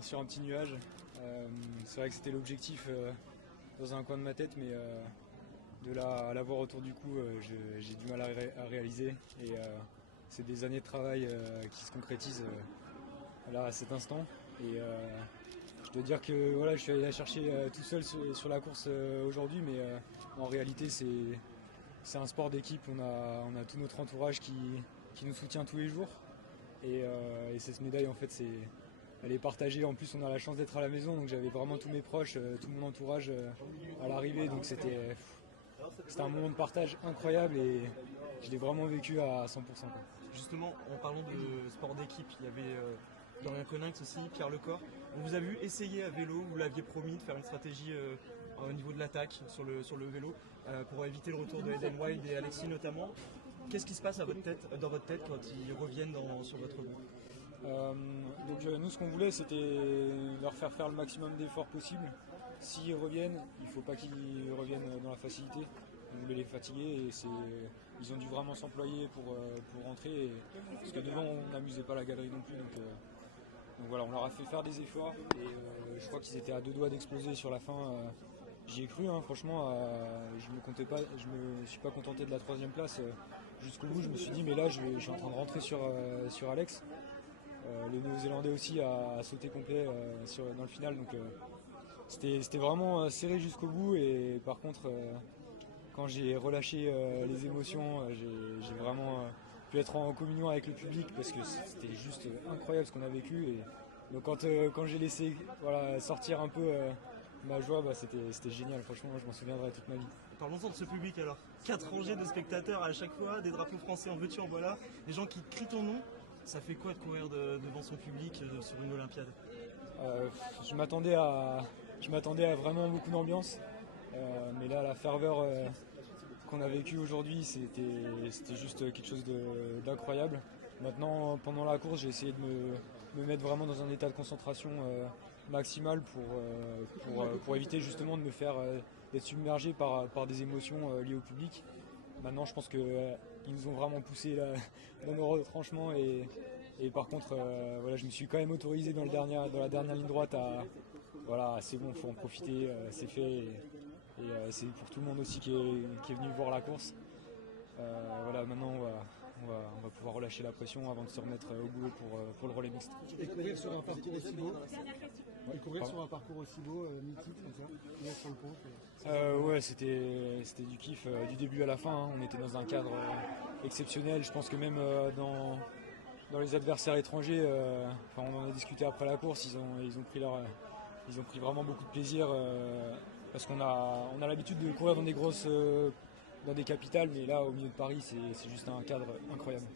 sur un petit nuage. C'est vrai que c'était l'objectif dans un coin de ma tête, mais de là à l'avoir autour du cou, j'ai du mal à réaliser. Et c'est des années de travail qui se concrétisent là à cet instant. Et je dois dire que voilà, je suis allé la chercher tout seul sur la course aujourd'hui, mais en réalité c'est un sport d'équipe. On a tout notre entourage qui nous soutient tous les jours. Et cette médaille, en fait, elle est partagée. En plus, on a la chance d'être à la maison, donc j'avais vraiment tous mes proches, tout mon entourage à l'arrivée. Donc c'était un moment de partage incroyable et je l'ai vraiment vécu à 100%. Quoi. Justement, en parlant de sport d'équipe, il y avait Dorian Coninx aussi, Pierre Lecor. On vous a vu essayer à vélo, vous l'aviez promis de faire une stratégie au niveau de l'attaque sur le vélo pour éviter le retour de Eden Wild et Alexis notamment. Qu'est-ce qui se passe dans votre tête quand ils reviennent sur votre groupe? Nous, ce qu'on voulait, c'était leur faire le maximum d'efforts possible. S'ils reviennent, il ne faut pas qu'ils reviennent dans la facilité. On voulait les fatiguer et ils ont dû vraiment s'employer pour rentrer. Parce que devant, on n'amusait pas la galerie non plus. Donc voilà, on leur a fait faire des efforts et je crois qu'ils étaient à deux doigts d'exploser sur la fin. J'y ai cru, hein, franchement, je me suis pas contenté de la 3e place jusqu'au bout. Je me suis dit, mais là, je suis en train de rentrer sur Alex. Le Néo-Zélandais aussi a sauté complet dans le final. Donc c'était vraiment serré jusqu'au bout. Et par contre, quand j'ai relâché les émotions, j'ai vraiment pu être en communion avec le public parce que c'était juste incroyable ce qu'on a vécu. Et donc quand j'ai laissé sortir un peu ma joie, c'était génial. Franchement, je m'en souviendrai toute ma vie. Parlons-en de ce public alors. 4 rangées de spectateurs à chaque fois, des drapeaux français en veux-tu en voilà, des gens qui crient ton nom. Ça fait quoi de courir devant son public sur une Olympiade? Je m'attendais à vraiment beaucoup d'ambiance, mais là la ferveur qu'on a vécue aujourd'hui, c'était juste quelque chose d'incroyable. Maintenant, pendant la course, j'ai essayé de me mettre vraiment dans un état de concentration maximal pour éviter justement de me faire d'être submergé par des émotions liées au public. Maintenant, je pense qu'ils nous ont vraiment poussé dans nos retranchements et par contre, je me suis quand même autorisé dans la dernière ligne droite c'est bon, il faut en profiter, c'est fait et c'est pour tout le monde aussi qui est venu voir la course. Maintenant on va pouvoir relâcher la pression avant de se remettre au boulot pour le relais mixte. Et courir sur un parcours aussi beau, mythique comme ça, courir sur le pont. C'était du kiff du début à la fin. Hein. On était dans un cadre exceptionnel. Je pense que même dans les adversaires étrangers, on en a discuté après la course, ils ont pris vraiment beaucoup de plaisir parce qu'on a l'habitude de courir dans des capitales, mais là au milieu de Paris c'est juste un cadre incroyable.